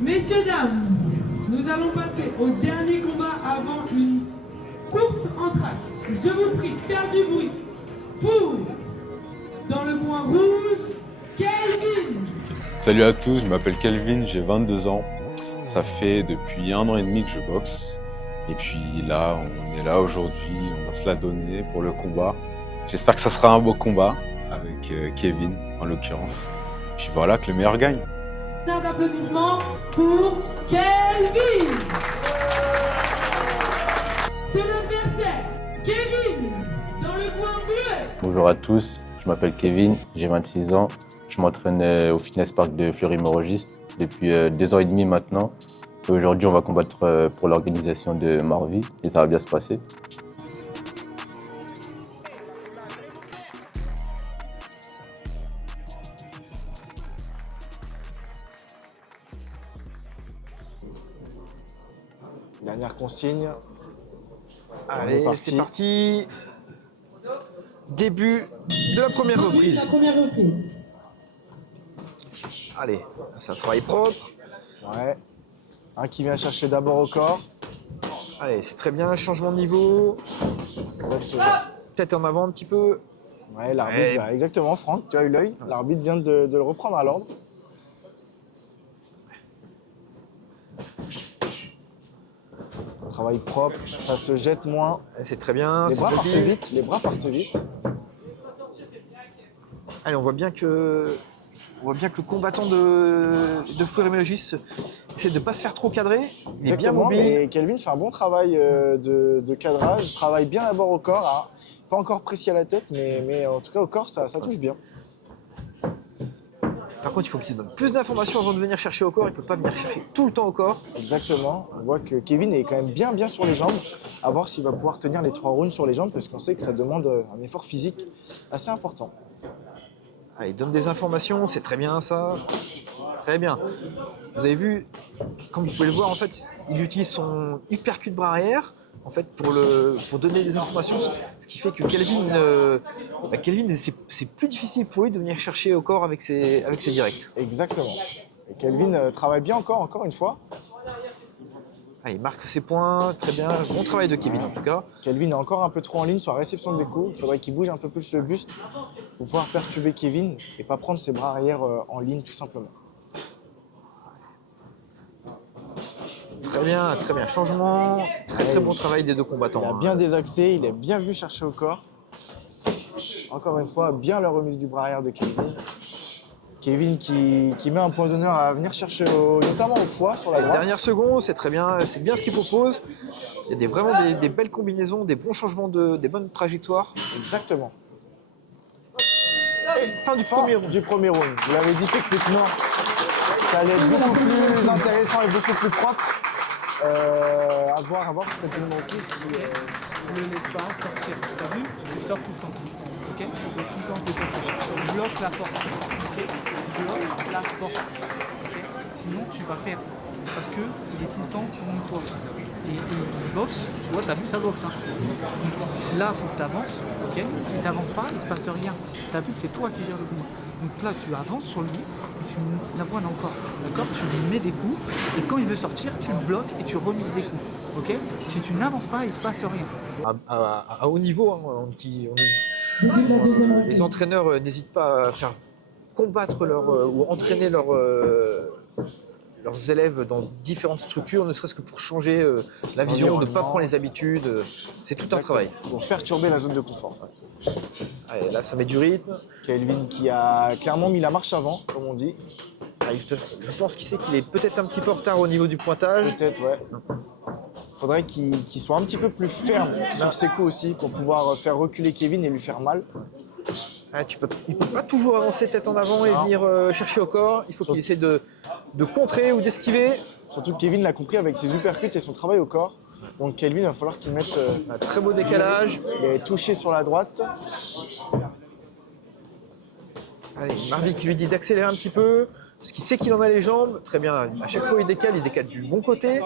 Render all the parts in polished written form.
Messieurs, dames, nous allons passer au dernier combat avant une courte entracte. Je vous prie de faire du bruit pour, dans le coin rouge, Kelvin. Salut à tous, je m'appelle Kelvin, j'ai 22 ans. Ça fait depuis 1 an et demi que je boxe. Et puis là, on est là aujourd'hui, on va se la donner pour le combat. J'espère que ça sera un beau combat avec Kevin en l'occurrence. Puis voilà, que le meilleur gagne. Un applaudissement pour Kelvin. Son adversaire, Kevin, dans le coin bleu. Bonjour à tous, je m'appelle Kevin, j'ai 26 ans. Je m'entraîne au fitness park de Fleury-Mérogis depuis 2 ans et demi maintenant. Et aujourd'hui, on va combattre pour l'organisation de Marvi et ça va bien se passer. Dernière consigne. Allez, c'est parti. Début de la première reprise. Allez, c'est un travail propre. Ouais. Un qui vient chercher d'abord au corps. Allez, c'est très bien, changement de niveau. Exactement. Tête en avant un petit peu. Ouais, l'arbitre, Ouais. exactement, Franck, tu as eu l'œil. L'arbitre vient de le reprendre à l'ordre. Travail propre, ça se jette moins. C'est très bien. Les c'est bras partent joli. vite, les bras partent vite. Allez, on voit bien que le combattant de Fleury-Mérogis essaie de ne pas se faire trop cadrer. Il est bien Exactement, mobile. mais Kelvin fait un bon travail de cadrage, travaille bien d'abord au corps. Hein. Pas encore précis à la tête, mais en tout cas au corps, ça touche bien. Par contre, il faut qu'il donne plus d'informations avant de venir chercher au corps. Il ne peut pas venir chercher tout le temps au corps. Exactement. On voit que Kevin est quand même bien sur les jambes. À voir s'il va pouvoir tenir les 3 rounds sur les jambes parce qu'on sait que ça demande un effort physique assez important. Allez, il donne des informations, c'est très bien ça. Très bien. Vous avez vu, comme vous pouvez le voir, en fait, il utilise son uppercut bras arrière en fait, pour donner des informations. Ce qui fait que Kelvin, c'est plus difficile pour lui de venir chercher au corps avec ses directs. Exactement. Et Kelvin travaille bien encore une fois. Ah, il marque ses points, très bien. Bon travail de Kevin en tout cas. Kelvin est encore un peu trop en ligne sur la réception des coups. Il faudrait qu'il bouge un peu plus le buste pour pouvoir perturber Kevin et pas prendre ses bras arrière en ligne tout simplement. Très bien, très bien. Changement, très bon travail des deux combattants. Il a bien désaxé, il est bien venu chercher au corps. Encore une fois, bien la remise du bras arrière de Kevin. Kevin qui met un point d'honneur à venir chercher notamment au foie sur la droite. Dernière seconde, c'est très bien, c'est bien ce qu'il propose. Il y a vraiment des belles combinaisons, des bons changements, des bonnes trajectoires. Exactement. Et fin du premier round. Vous l'avez dit techniquement, ça allait être beaucoup plus intéressant et beaucoup plus propre. À voir si cette une reprise. Ne le laisse pas sortir. T'as vu? Il sort tout le temps. Ok? Il faut tout le temps se déplacer. Bloque la porte. Ok? Bloque la porte. Ok? Sinon tu vas perdre. Parce que il est tout le temps contre toi. Et il boxe, tu vois, t'as vu ça boxe. Hein. Donc, là, il faut que tu avances. Ok? Si tu n'avances pas, il ne se passe rien. Tu as vu que c'est toi qui gères le combat. Donc là, tu avances sur lui et tu l'avoines encore. D'accord? Tu lui mets des coups et quand il veut sortir, tu le bloques et tu remises des coups. Ok? Si tu n'avances pas, il ne se passe rien. À haut niveau, hein, les entraîneurs n'hésitent pas à faire combattre ou entraîner leurs élèves dans différentes structures, ne serait-ce que pour changer la vision, de ne pas prendre les habitudes. C'est tout un travail. Pour perturber la zone de confort. Allez, là, ça met du rythme. Kelvin qui a clairement mis la marche avant, comme on dit. Je pense qu'il sait qu'il est peut-être un petit peu en retard au niveau du pointage. Peut-être, ouais. Il faudrait qu'il soit un petit peu plus ferme sur ses coups aussi pour pouvoir faire reculer Kevin et lui faire mal. Ah, il ne peut pas toujours avancer tête en avant et venir chercher au corps. Il faut qu'il essaie de contrer ou d'esquiver. Surtout que Kevin l'a compris avec ses uppercuts et son travail au corps. Donc Kelvin, il va falloir qu'il mette un très beau décalage. Il est touché sur la droite. Allez, Marvi qui lui dit d'accélérer un petit peu. Parce qu'il sait qu'il en a les jambes, très bien. À chaque fois, il décale du bon côté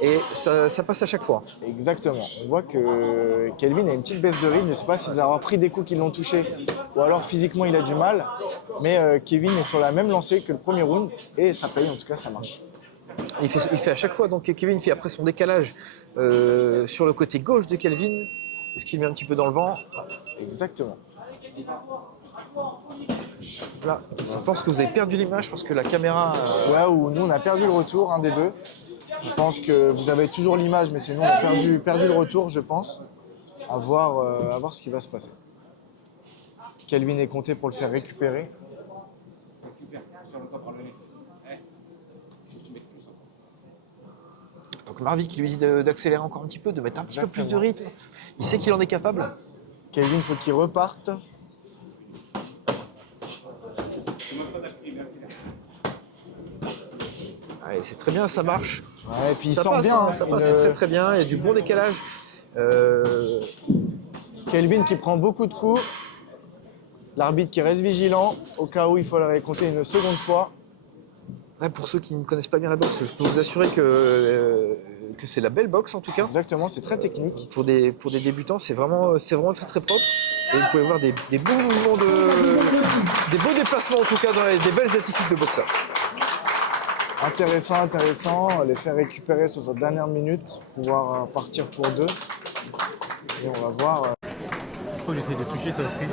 et ça passe à chaque fois. Exactement. On voit que Kelvin a une petite baisse de rythme. Je ne sais pas s'il a pris des coups qui l'ont touché ou alors physiquement il a du mal. Mais Kevin est sur la même lancée que le premier round et ça paye, en tout cas ça marche. Il fait à chaque fois, donc Kevin fait après son décalage sur le côté gauche de Kelvin, ce qui met un petit peu dans le vent. Exactement. Là, je pense que vous avez perdu l'image parce que la caméra... Ouais, ou nous on a perdu le retour, un des deux. Je pense que vous avez toujours l'image, mais c'est nous on a perdu le retour, je pense. À voir ce qui va se passer. Kelvin est compté pour le faire récupérer. Donc Marvi qui lui dit d'accélérer encore un petit peu, de mettre un petit peu plus de rythme. Il sait qu'il en est capable. Kelvin, il faut qu'il reparte. Allez, c'est très bien, ça marche. Ouais, et puis il ça sent passe, bien. hein, ça passe, c'est très très bien. Il y a du bon décalage. Kelvin qui prend beaucoup de coups. L'arbitre qui reste vigilant au cas où il faudrait compter une seconde fois. Là, pour ceux qui ne connaissent pas bien la boxe, je peux vous assurer que c'est la belle boxe en tout cas. Exactement, c'est très technique. Pour des débutants, c'est vraiment très très propre. Et vous pouvez voir des beaux mouvements, des beaux déplacements en tout cas, des belles attitudes de boxeur. Intéressant, les faire récupérer sur cette dernière minute, pouvoir partir pour deux. Et on va voir. Quand j'essaie de toucher, ça fait.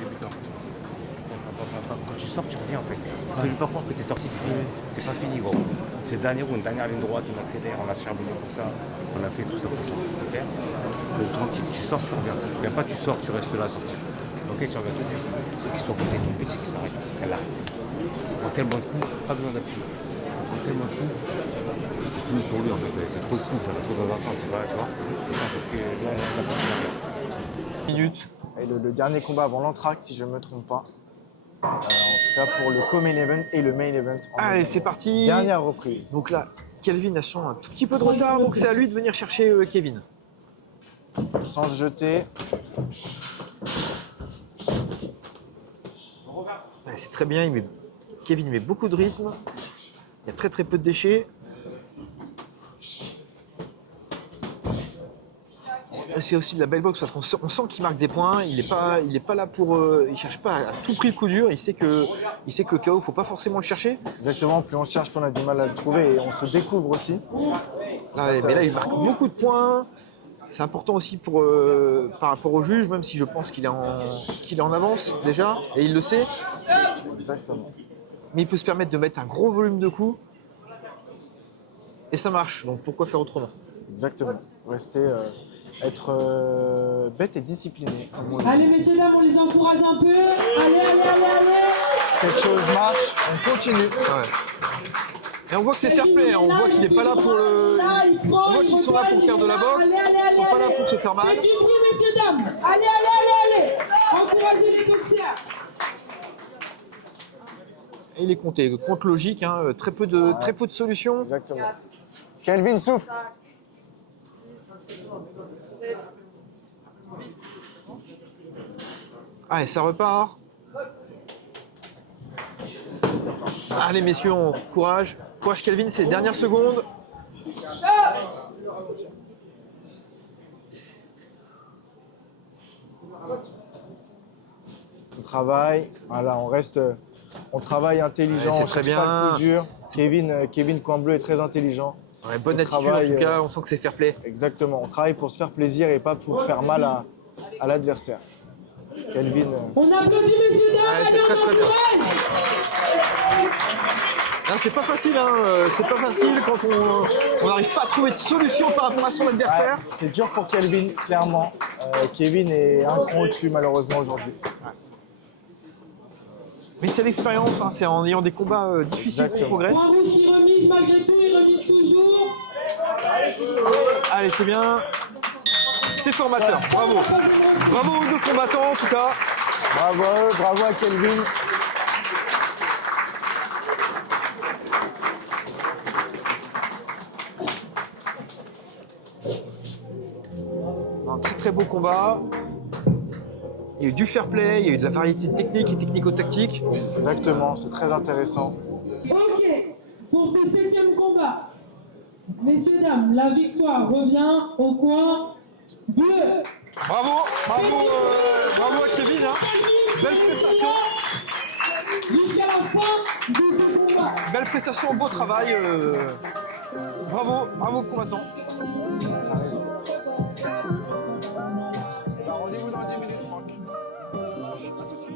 Débutant. Quand tu sors, tu reviens en fait. Ne veux pas croire que t'es sorti, c'est fini. C'est pas fini, gros. C'est le dernier round, dernière ligne droite, on accélère, on a charbonné pour ça, on a fait tout ça pour ça. Ok. Donc, tranquille, tu sors, tu reviens. Viens pas, tu sors, tu restes là à sortir. Ok, tu reviens tout de suite. Ceux qui sont à côté de ton petit qui s'arrête, qu'elle arrête. Quand tellement de coups, pas besoin d'appuyer. Quand tellement de coups, c'est fini pour lui en fait. C'est trop de coups, ça va trop dans un sens, c'est pas, tu vois. C'est ça, faut que là, on a fait Minutes. Et le dernier combat avant l'entracte, si je ne me trompe pas. En tout cas pour le co-main event et le main event. Allez, c'est parti. Dernière reprise. Donc là, Kelvin a son un tout petit peu de retard, donc c'est à lui de venir chercher Kevin. Sans se jeter. Ouais, c'est très bien, Kevin met beaucoup de rythme. Il y a très très peu de déchets. C'est aussi de la belle boxe parce qu'on sent qu'il marque des points. Il est pas là pour, il cherche pas à tout prix le coup dur. Il sait que le KO, faut pas forcément le chercher. Exactement. Plus on cherche, plus on a du mal à le trouver et on se découvre aussi. Mais là, il marque beaucoup de points. C'est important aussi par rapport au juge, même si je pense qu'il est en avance déjà et il le sait. Exactement. Mais il peut se permettre de mettre un gros volume de coups et ça marche. Donc pourquoi faire autrement? Exactement. Rester. Être bête et discipliné. Allez, messieurs, dames, on les encourage un peu. Allez. Quelque chose marche, on continue. Ouais. Et on voit que c'est fair play, hein. On voit qu'il n'est pas là pour le... On voit qu'ils sont là pour faire de la boxe, ils sont pas là pour se faire mal. Faites du bruit, messieurs, dames. Allez. Encouragez les boxeurs. Et il est compté, compte logique, hein. Très peu de solutions. Exactement. Kelvin, souffle. Allez, ça repart. Allez, messieurs, courage. Courage, Kelvin, c'est les dernières secondes. On travaille, voilà, on travaille intelligent, Ouais, c'est on très cherche bien. pas le coup dur. Kevin Coin Bleu est très intelligent. Ouais, bonne On attitude, travaille, en tout cas, on sent que c'est fair play. Exactement, on travaille pour se faire plaisir et pas pour faire mal à l'adversaire. Kelvin. On applaudit, messieurs, dames. Ouais, c'est Allez, très, on très bien. encourage. C'est pas facile, hein. C'est pas facile quand on n'arrive pas à trouver de solution par rapport à son adversaire. Ouais, c'est dur pour Kelvin, clairement. Kevin est un cran au-dessus, malheureusement, aujourd'hui. Mais c'est l'expérience, hein. C'est en ayant des combats difficiles qu'on Exactement. progresse. Point rouge qui remise malgré tout, il remise toujours. Allez, c'est bien. C'est formateur, bravo. Bravo aux deux combattants, en tout cas. Bravo à Kelvin. Un très très beau combat. Il y a eu du fair play, il y a eu de la variété de techniques et technico-tactiques. Exactement, c'est très intéressant. Ok, pour ce 7e combat, messieurs, dames, la victoire revient au coin bleu. Bravo à Kevin, hein. Belle prestation. Jusqu'à fin de ce combat. Belle prestation, beau travail. Bravo, bravo combattants. Rendez-vous dans 10 minutes, Franck. Ça marche, à tout de suite.